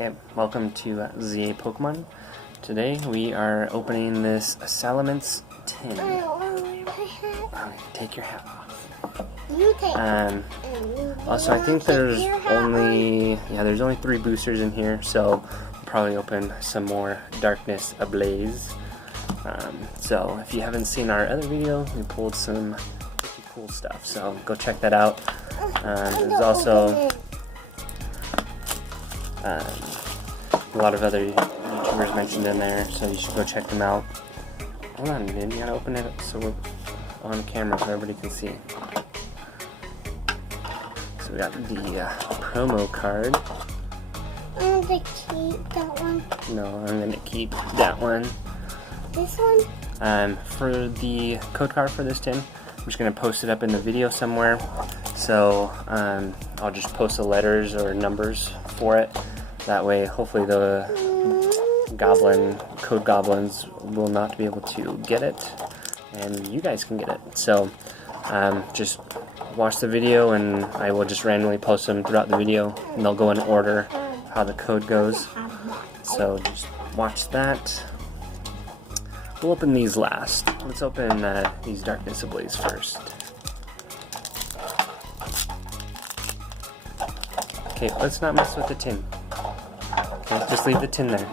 Okay, welcome to ZA Pokemon. Today we are opening this Salamence Tin. Take your hat off. You take also, I think there's only 3 boosters in here, so we'll probably open some more Darkness Ablaze. So if you haven't seen our other video, we pulled some pretty cool stuff, so go check that out. There's also a lot of other YouTubers mentioned in there, so you should go check them out. Hold on, dude, you gotta open it up so we're on camera so everybody can see. So we got the promo card. I'm gonna keep that one. No, I'm gonna keep that one. This one? For the code card for this tin, I'm just gonna post it up in the video somewhere. So I'll just post the letters or numbers for it. That way, hopefully the code goblins will not be able to get it, and you guys can get it. So just watch the video, and I will just randomly post them throughout the video, and they'll go in order how the code goes. So just watch that. We'll open these last. Let's open these Darkness Ablaze first. Okay, let's not mess with the tin. Okay, just leave the tin there.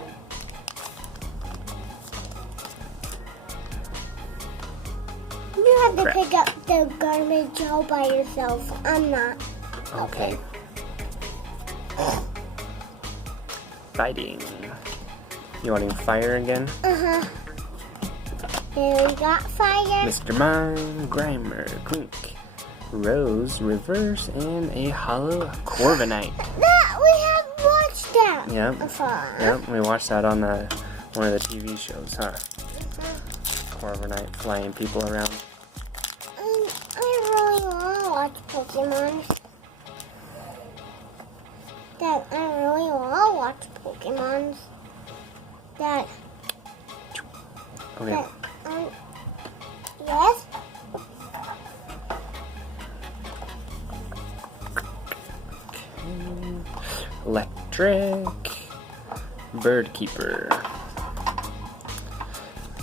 You have to pick up the garbage all by yourself. I'm not. Okay. Fighting. You wanting fire again? Uh-huh. Here we got fire. Mr. Mime, Grimer, Clink, Rose, Reverse, and a Hollow Corviknight. That we have watched that. Yep. Yep, we watched that on one of the TV shows, huh? Corviknight flying people around. I really want to watch Pokemon. Dad, I really want to watch Pokemon. Dad. Okay. Yes? Electric, Bird Keeper,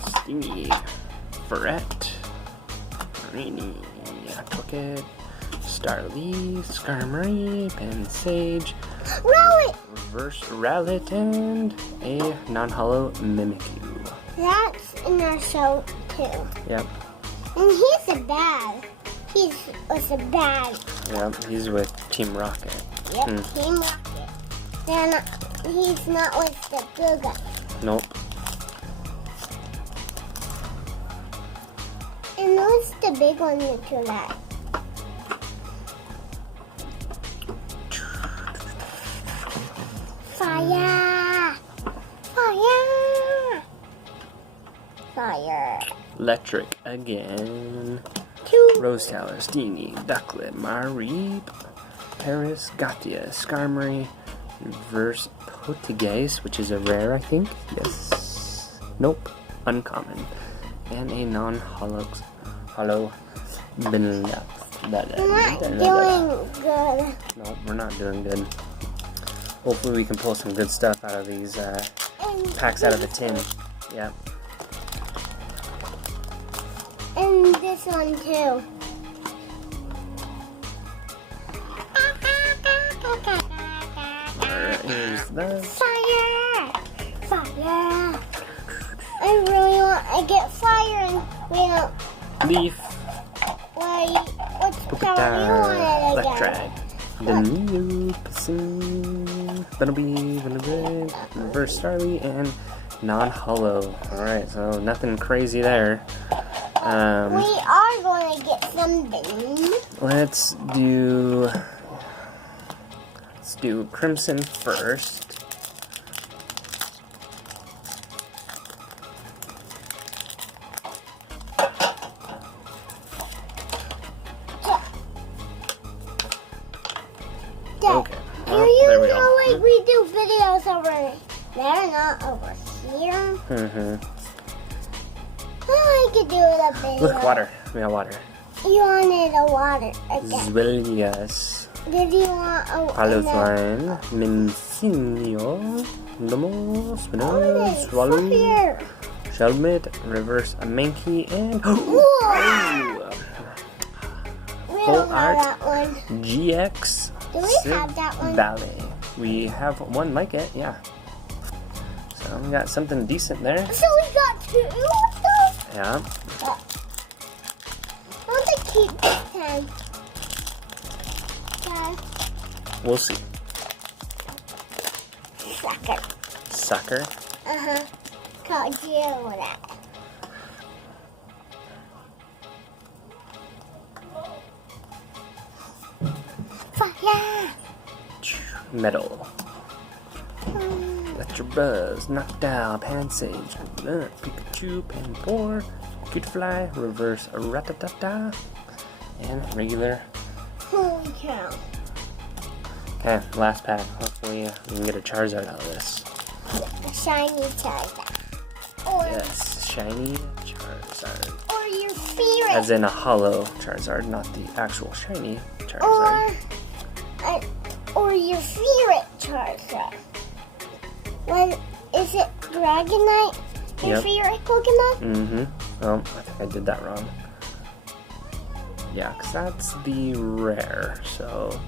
Stingy, Ferret, Rainy, Pocket, Starly, Skarmory, Pansage, Rowlet! Reverse Rowlet, and a non-hollow Mimikyu. That's in our show too. Yep. And he's a bad. He's a bad. Yep, he's with Team Rocket. Yep, Team Rocket. He's not with the good guy. Nope. And what's the big one you turned at? Fire! Fire! Fire. Electric again. Two. Rose Tower, Steenie, Ducklet, Mareep, Paris, Gatia, Skarmory, Reverse Poltergeist, which is a rare, I think. Yes. Nope. Uncommon. And a non-hollow Binlap. We're not doing good. No, we're not doing good. Hopefully we can pull some good stuff out of these packs out of the tin. Yep. And this one too. Here's that. Fire! Fire! I really want to get fire and we don't. Leaf. What's power you want it again? Bumblebee, Reverse Starly, and non-hollow. Alright, so nothing crazy there. We are going to get something. Let's do Crimson first. Okay. There we go. Like we do videos over there, not over here. I could do a video. Look, water. We got water. You wanted a water again. Zwillius. Did you want a Palothine, Mincinio, Lomo, Spinel, fire? Swallow, Shelmet, Reverse Mankey, and We Full don't have Art that one. GX. Do we have that one? Ballet. We have one like it, yeah. So we got something decent there. So we got 2 of those? Yeah. I want to keep this 10. Guys, We'll see. sucker. Sucker. Called you that. Fire! Metal. Electabuzz, Knockdown, Pansage, Pikachu, Panpour, Cutefly, Reverse Rattata, and regular. Holy cow. Okay, last pack. Hopefully we can get a Charizard out of this. A shiny Charizard. Or, Yes, shiny Charizard. or your favorite. As in a hollow Charizard, not the actual shiny Charizard. Or your favorite Charizard. When is it Dragonite? Your Yep. favorite Pokemon? Mm-hmm. Oh, I think I did that wrong. Yeah, because that's the rare, so...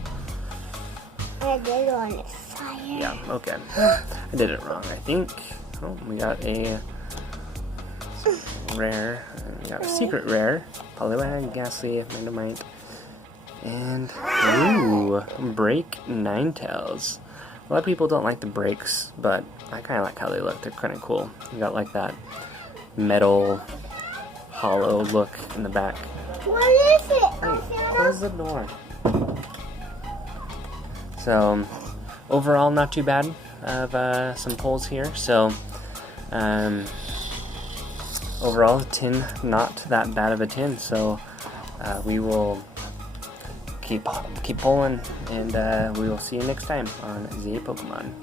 I did want it fire. Yeah, okay. I did it wrong, I think. Oh, we got a rare. We got a secret rare. Poliwag, Ghastly, Magnemite, and ooh, Break Ninetales. A lot of people don't like the breaks, but I kind of like how they look. They're kind of cool. You got like that metal, hollow look in the back. What is it? Hey, close the door. So, overall, not too bad of some pulls here. So, overall, the tin, not that bad of a tin. So, we will keep pulling, and we will see you next time on ZA Pokemon.